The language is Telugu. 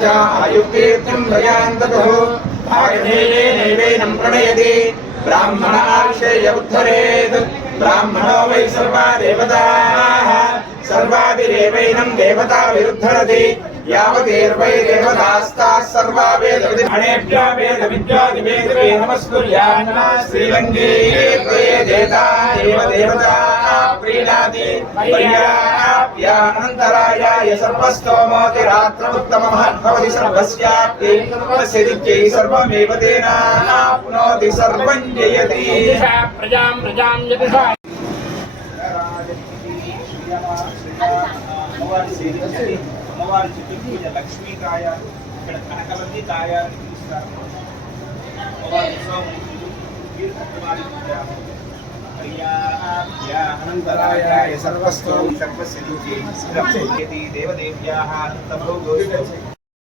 च आयुक्तीर्थम् प्रयान्ततुः भागधेये नैवेनं प्रणयति ब्राह्मणार्षेय उद्धरेत् ब्राह्मणो वै सर्वा देवताः सर्वाभिरेवैनं देवता विरुद्धरति यावदेर्वै देवतास्ताः सर्वा वेदविधिमणेभ्यो वेदविद्योदिवेदवे नमस्कुर्यान्ना श्रीरङ्गे प्रिये देता एव देवता प्रीणाति पर्याप्यानन्तरायाय सर्वस्तोमोतिरात्रमुत्तमः भवति सर्वस्याप्यै सिद्ध्यै सर्वमेव तेनाप्नोति सर्वं जयति ప్రజాం ప్రజాం యతిషా అమ్మవారి సేవించండి అమ్మవారి చుట్టూ పూజ లక్ష్మీ కాయ ఇక్కడ కనకవల్లి కాయ అని పిలుస్తారు అమ్మవారి ఉత్సవమూర్తులు వీరభద్రవారి పూజ అనంతరాయ సర్వస్తో సర్వసిద్ధి దేవదేవ్యాः అనంతభోగోస్తు